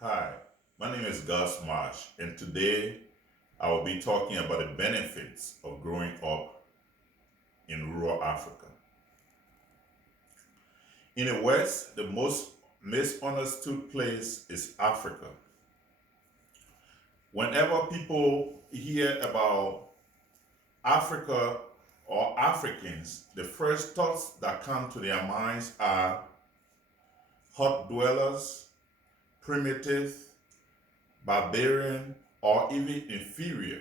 Hi, my name is Gus Marsh, and today I will be talking about the benefits of growing up in rural Africa. In the West, the most misunderstood place is Africa. Whenever people hear about Africa or Africans, the first thoughts that come to their minds are hut dwellers, primitive, barbarian, or even inferior.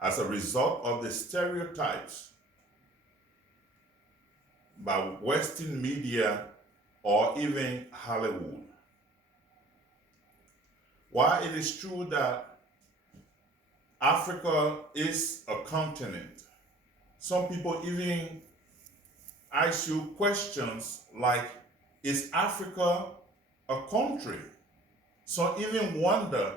As a result of the stereotypes by Western media or even Hollywood. While it is true that Africa is a continent, some people even ask you questions like, is Africa a country? Some even wonder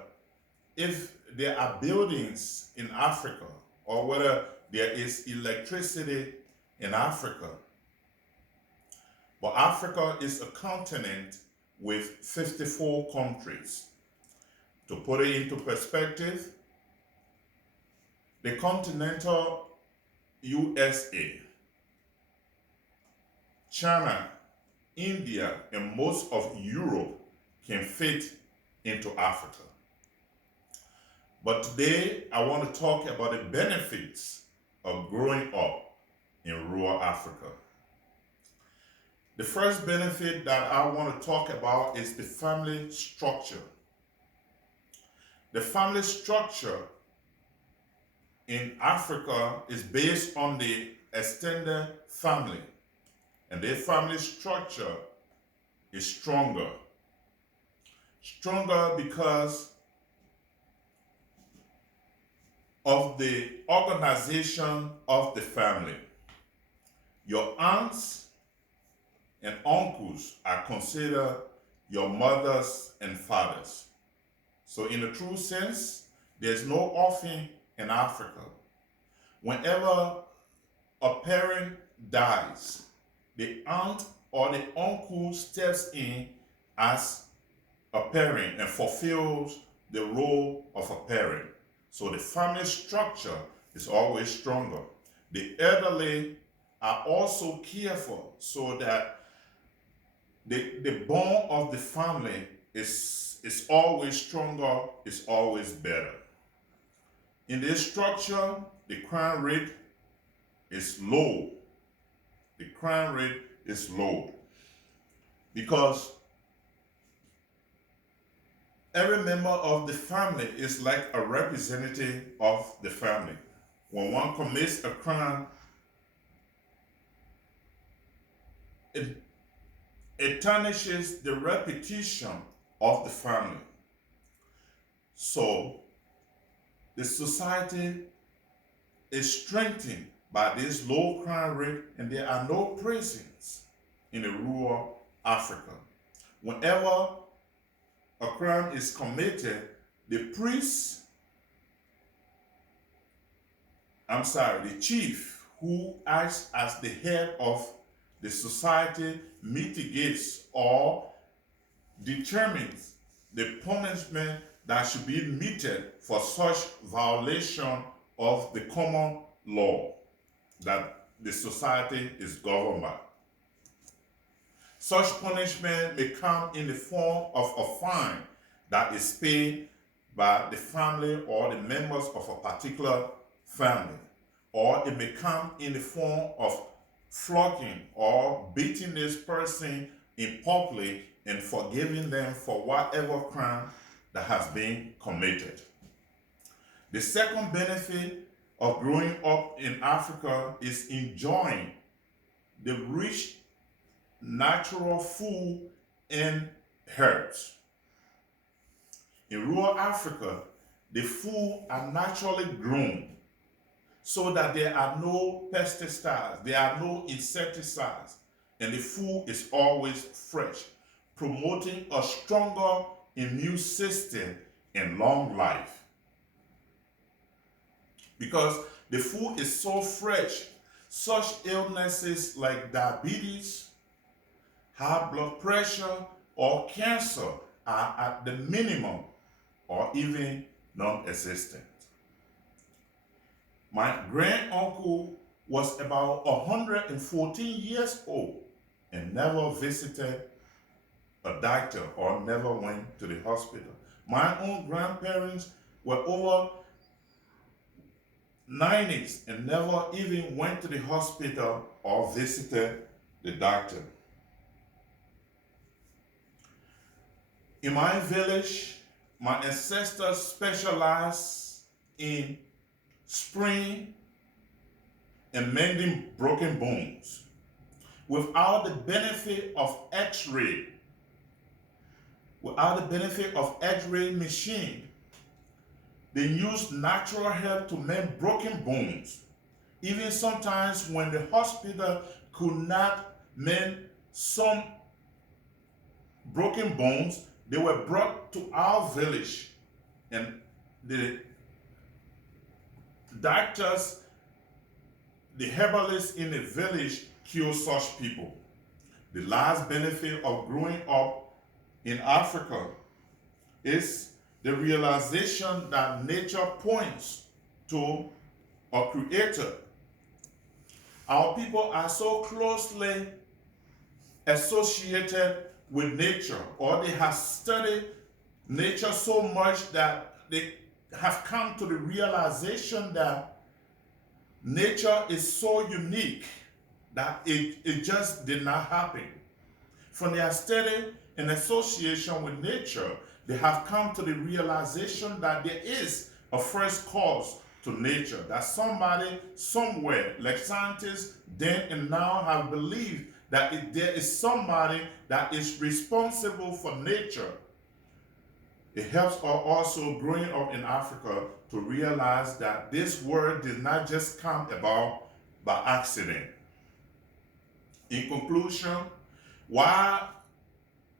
if there are buildings in Africa or whether there is electricity in Africa. But Africa is a continent with 54 countries. To put it into perspective, the continental USA, China, India, and most of Europe can fit into Africa. But today, I want to talk about the benefits of growing up in rural Africa. The first benefit that I want to talk about is the family structure. The family structure in Africa is based on the extended family, and their family structure is stronger. Stronger because of the organization of the family. Your aunts and uncles are considered your mothers and fathers. So, in a true sense, there's no orphan in Africa. Whenever a parent dies, the aunt or the uncle steps in as a parent and fulfills the role of a parent. So the family structure is always stronger. The elderly are also careful so that the bond of the family is always stronger, is always better. In this structure, the crime rate is low. The crime rate is low because every member of the family is like a representative of the family. When one commits a crime, it, it tarnishes the reputation of the family. So the society is strengthened by this low crime rate, and there are no prisons in the rural Africa. Whenever a crime is committed, the chief who acts as the head of the society mitigates or determines the punishment that should be meted for such violation of the common law that the society is governed by. Such punishment may come in the form of a fine that is paid by the family or the members of a particular family, or it may come in the form of flogging or beating this person in public and forgiving them for whatever crime that has been committed. The second benefit of growing up in Africa is enjoying the rich natural food and herbs. In rural Africa, the food are naturally grown so that there are no pesticides, there are no insecticides, and the food is always fresh, promoting a stronger immune system and long life. Because the food is so fresh, such illnesses like diabetes, high blood pressure, or cancer are at the minimum or even non-existent. My grand uncle was about 114 years old and never visited a doctor or never went to the hospital. My own grandparents were over 90s and never even went to the hospital or visited the doctor. In my village, my ancestors specialized in spraying and mending broken bones without the benefit of x-ray. Without the benefit of x-ray machine, they used natural help to mend broken bones. Even sometimes when the hospital could not mend some broken bones, they were brought to our village, and the doctors, the herbalists in the village cure such people. The last benefit of growing up in Africa is the realization that nature points to a creator. Our people are so closely associated with nature, or they have studied nature so much that they have come to the realization that nature is so unique that it just did not happen. From their study and association with nature, they have come to the realization that there is a first cause to nature, that somebody somewhere, like scientists then and now, have believed that there is somebody that is responsible for nature. It helps us also growing up in Africa to realize that this world did not just come about by accident. In conclusion, while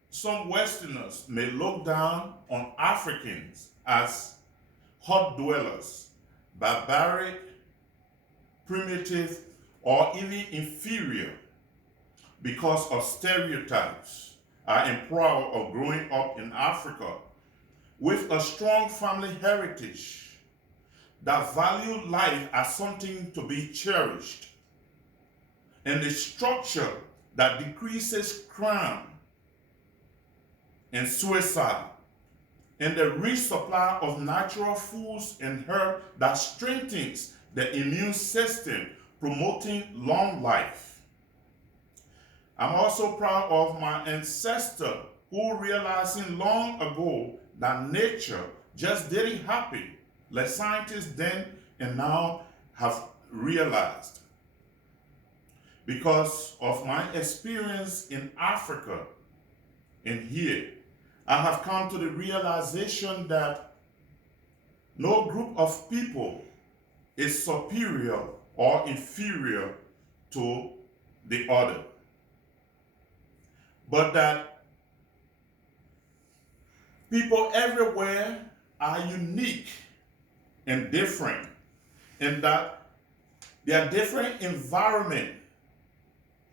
some Westerners may look down on Africans as hut dwellers, barbaric, primitive, or even inferior because of stereotypes, I am proud of growing up in Africa with a strong family heritage that value life as something to be cherished, and a structure that decreases crime and suicide, and the rich supply of natural foods and herbs that strengthens the immune system, promoting long life. I'm also proud of my ancestor who realizing long ago that nature just didn't happen, like scientists then and now have realized. Because of my experience in Africa and here, I have come to the realization that no group of people is superior or inferior to the other, but that people everywhere are unique and different, and that their different environment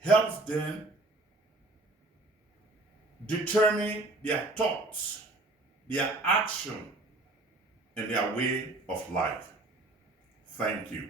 helps them determine their thoughts, their action, and their way of life. Thank you.